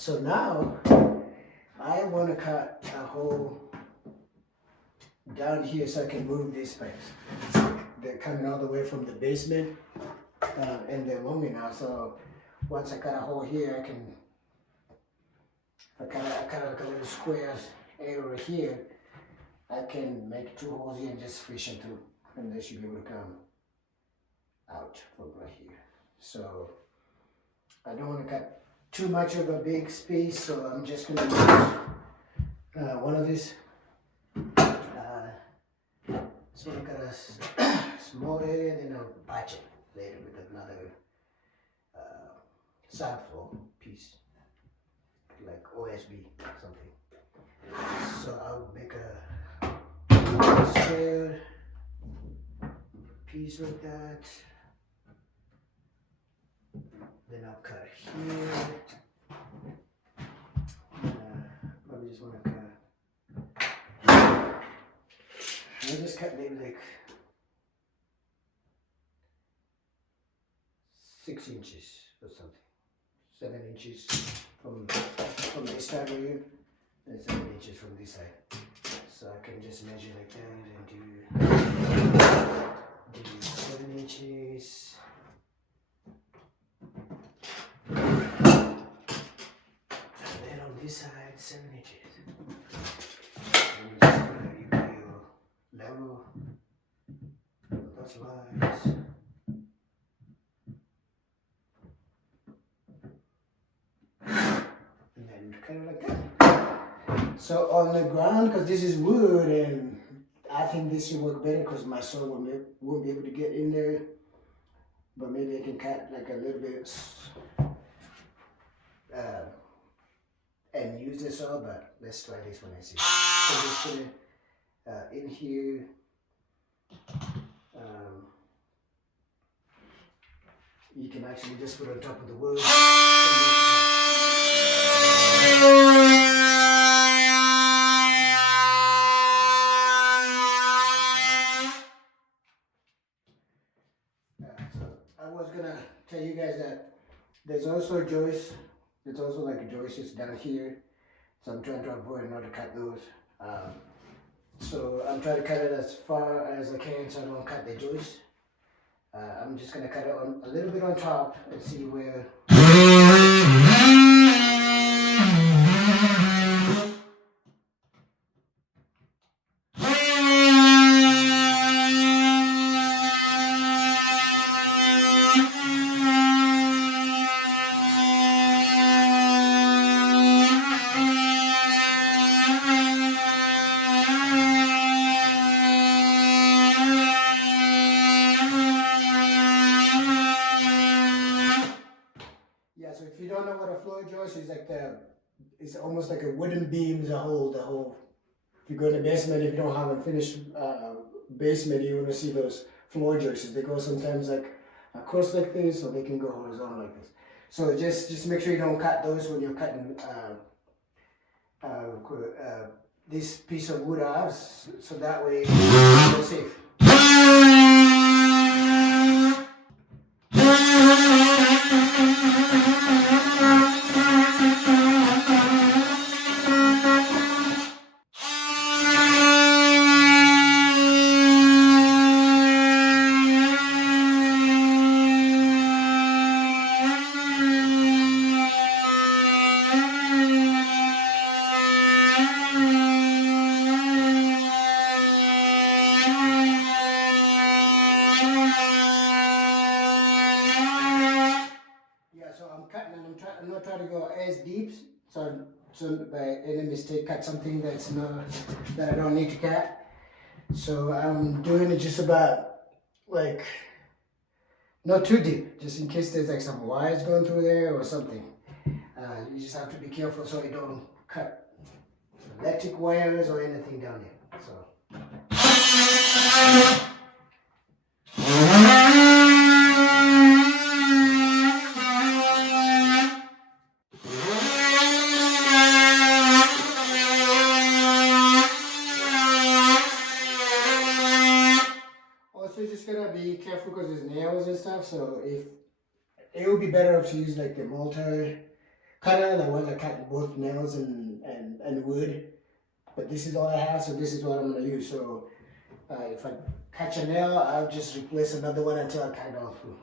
So now I want to cut a hole down here so I can move these pipes. They're coming all the way from the basement and they're long enough. So once I cut a hole here, I cut like a little square area here. I can make 2 holes here and just fish it through, and they should be able to come out from right here. So I don't want to cut too much of a big space, so I'm just going to use one of these. So I got a small area, then I'll patch it later with another subfloor piece, like OSB something. So I'll make a square piece like that. Then I'll cut here. Probably just want to cut. I'll just cut maybe like 6 inches or something. 7 inches from this side here, and 7 inches from this side. So I can just measure like that and do 7 inches. And then on this side, 7 inches. And just you put your level, those lines. And then kind of like that. So on the ground, because this is wood, and I think this should work better because my saw won't be able to get in there. But maybe I can cut like a little bit and use this all, but let's try this one and see. So just put it in here. You can actually just put it on top of the wood. So I was gonna tell you guys that there's also a joist. There's also like a joist just down here. So I'm trying to avoid not to cut those. So I'm trying to cut it as far as I can so I don't cut the joist. I'm just gonna cut it on a little bit on top and see where. So if you don't know what a floor joist is, like it's almost like a wooden beam, the whole. If you go in the basement, if you don't have a finished basement, you want to see those floor joists. They go sometimes like across like this, or they can go horizontal like this. So just make sure you don't cut those when you're cutting this piece of wood out, so that way you're safe. I'm not trying to go as deep, so by any mistake cut something that I don't need to cut. So I'm doing it just about like not too deep, just in case there's like some wires going through there or something. You just have to be careful so you don't cut electric wires or anything down there. So. Just gonna be careful because there's nails and stuff, so if it would be better if you use like the mortar cutter, the one that cut both nails and wood. But this is all I have, so this is what I'm gonna use. So if I catch a nail, I'll just replace another one until I cut it all through.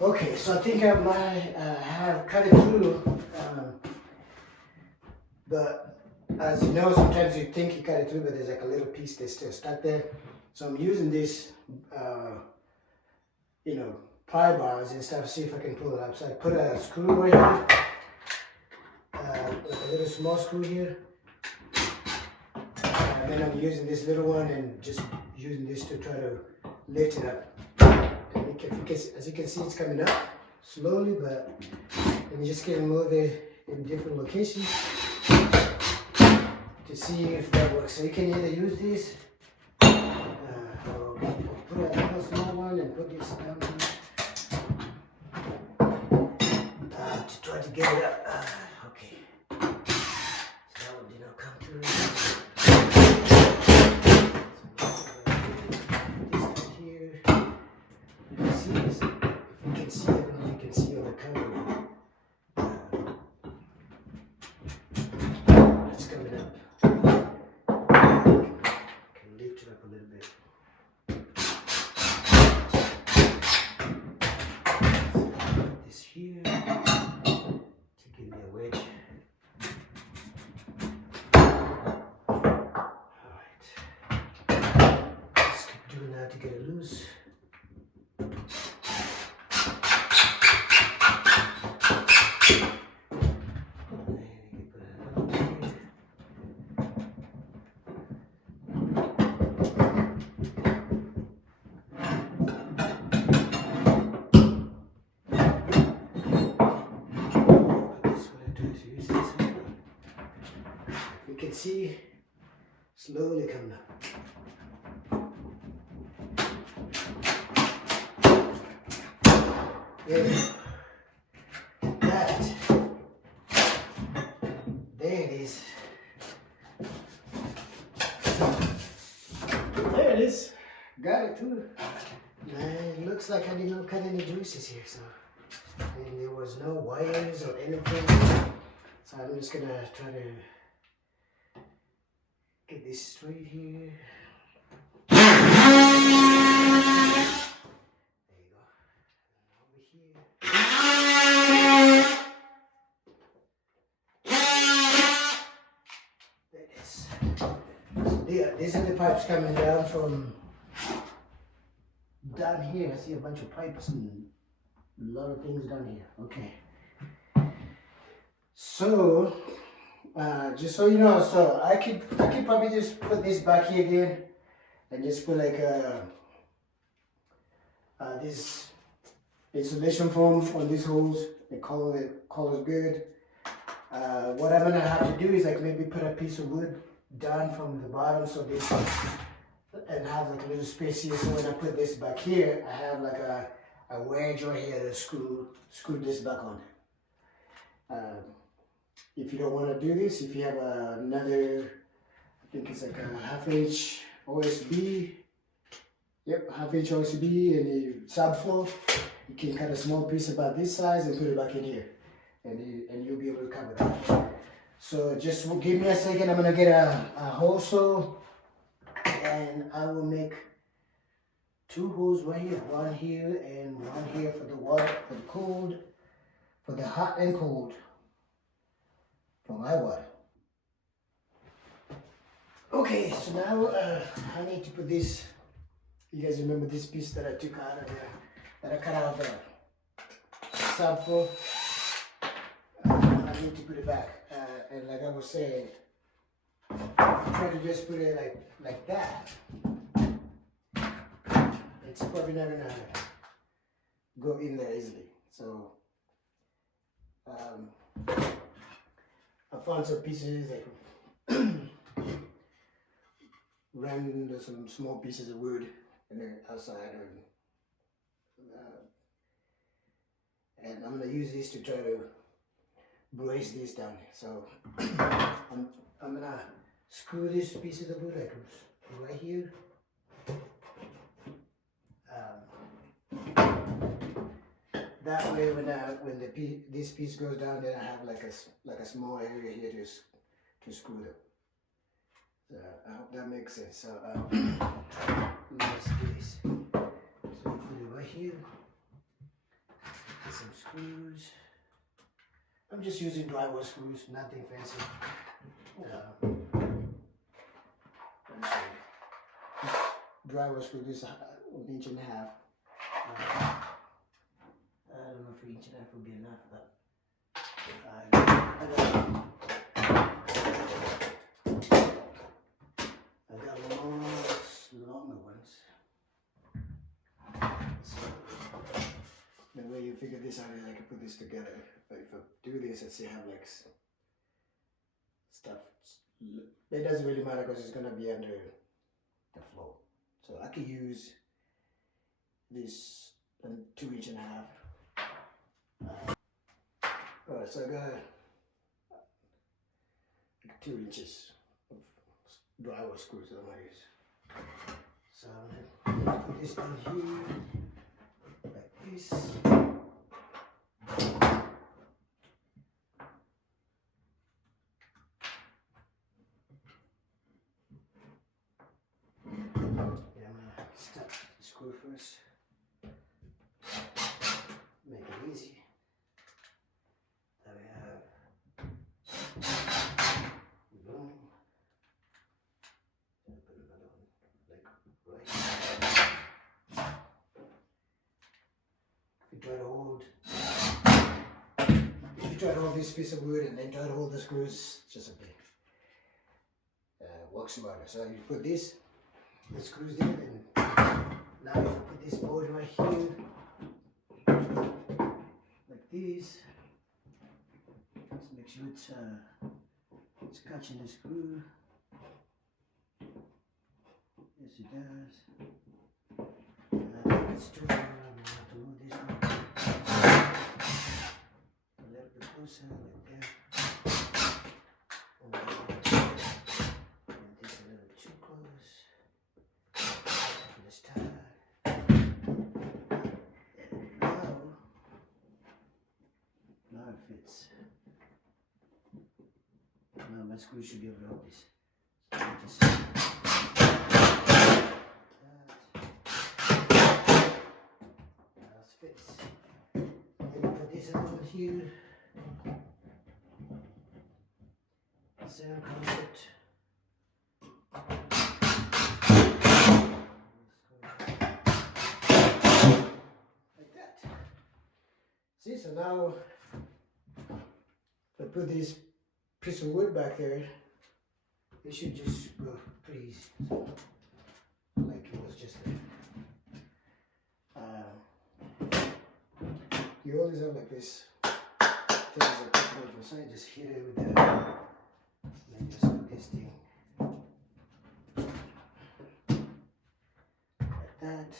Okay, so I think I might have cut it through, but as you know, sometimes you think you cut it through, but there's like a little piece that's still stuck there. So I'm using this, you know, pry bars and stuff, see if I can pull it up. So I put a screw right here, like a little small screw here, and then I'm using this little one and just using this to try to lift it up. As you can see, it's coming up slowly, but I'm just gonna move it in different locations to see if that works. So you can either use this, or put a little small one and put this down here to try to get it up. Okay, so that one did not come through. To get it loose. You can see slowly coming up. There it is. There it is. Got it too. It looks like I did not cut any joists here, so and there was no wires or anything. So I'm just gonna try to get this straight here. These are the pipes coming down from down here. I see a bunch of pipes and a lot of things down here. Okay. So, just so you know, so I could probably just put this back here again and just put like this insulation foam on these holes. The color's good. What I'm gonna have to do is like maybe put a piece of wood down from the bottom so this and have like a little space here, so when I put this back here I have like a wedge right here to screw this back on. If you don't want to do this, if you have another, I think it's like a 1/2 inch OSB Yep, half-inch OCB and you subfloor. You can cut a small piece about this size and put it back in here, and you'll be able to cover that. So just give me a second. I'm gonna get a hole saw, and I will make 2 holes right here, one here and one here for the water, for the cold, for the hot and cold, for my water. Okay, so now I need to put this. You guys remember this piece that I took out of there, that I cut out of the subfloor? I need to put it back, and like I was saying, try to just put it like that. It's probably not gonna go in there easily. So I found some pieces like ran some small pieces of wood in the outside, and I'm gonna use this to try to brace this down. So I'm gonna screw this pieces of wood like right here. That way, when this piece goes down, then I have like a small area here to screw them. So I hope that makes sense. So let's do this. So put it right here. Get some screws. I'm just using drywall screws, nothing fancy. Let me show you. Drywall screw. This is 1.5 inches. I don't know if 1.5 inches would be enough, but I got longer ones. So the way you figure this out is I can put this together. But if I do this, let's say I have like stuff. It doesn't really matter because it's gonna be under the floor. So I could use this 2.5 inches. Alright, so I got like 2 inches of drywall screws that I'm gonna use. So I'm gonna put this on here like this. Yeah, I'm gonna start the screw first. Make it easy. There we have. Boom. And put another one like right here. If you try to hold this piece of wood and then try to hold the screws, it's just a bit work smarter. So you put the screws in, and now you put this board right here. Like this. Just make sure it's catching the screw. Yes, it does. It's too far. I'm going to have to move this one a little bit closer, like that. And this a little bit too close. This tight. Now it fits. Now my screw should be able to hold this. So I just that fits. And then put this over here. Same concept. Like that. See, so now if I put this piece of wood back there, it should just go pretty easy. So, like it was just there. You always have like this things that come out from the side, just hit it with the, then just put this thing like that.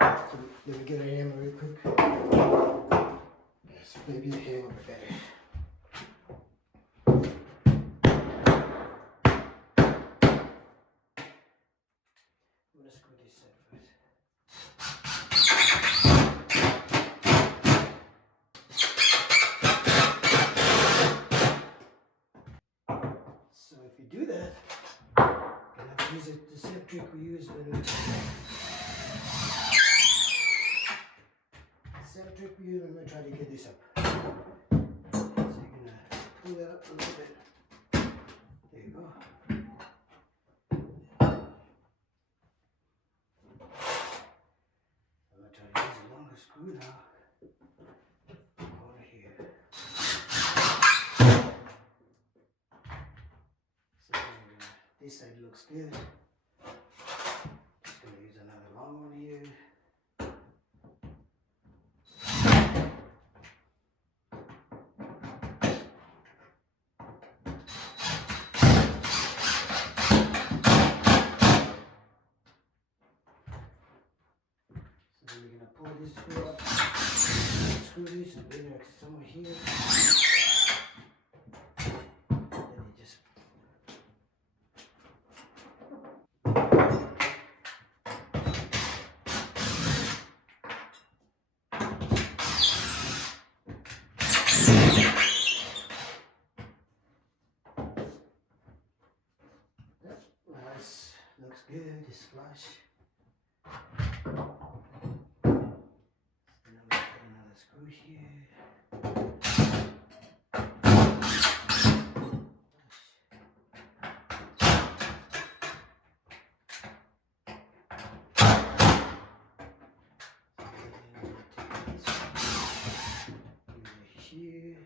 So let me get a hammer real quick. Yes, maybe a hammer would be better. I'm gonna screw this in first. So if you do that, you have to use the same trick we use when we try to get this up. So you're gonna pull that up a little bit. There you go. I'm gonna try to use a longer screw now. Over here. So this side looks good. Just gonna use another long one here. So then we're gonna pull this screw up, screw this, and bring it somewhere here. And then you just nice, looks good, it's flush. And I'm gonna put another screw here. Here.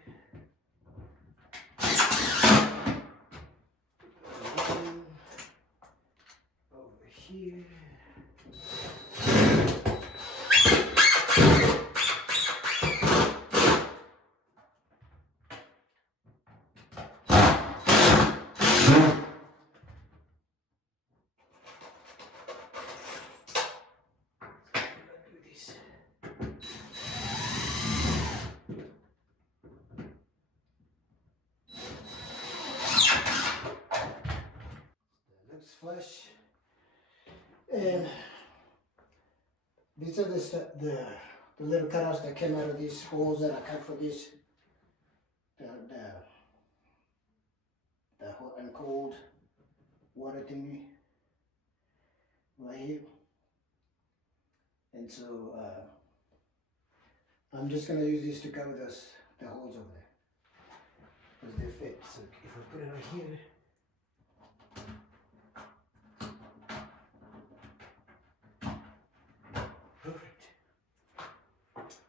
Over here. Do this. Looks flush. And these are the little cutouts that came out of these holes that I cut for this. The hot and cold water thingy right here. And so I'm just gonna use these to cover the holes over there because they fit. So if I put it right here. Perfect.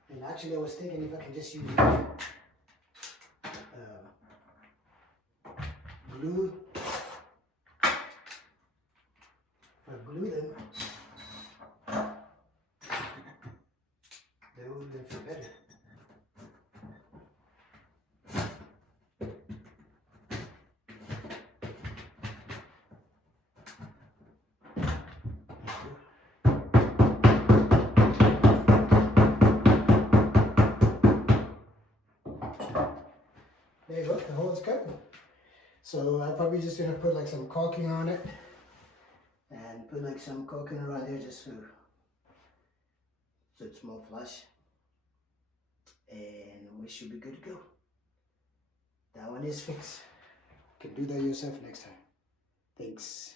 And actually I was thinking if I can just use glue. If I glue them, they will even fit better. There you go, the hole is cut. So I'm probably just gonna put like some caulking on it and put like some caulking around there just so it's more flush. And we should be good to go. That one is fixed. You can do that yourself next time. Thanks.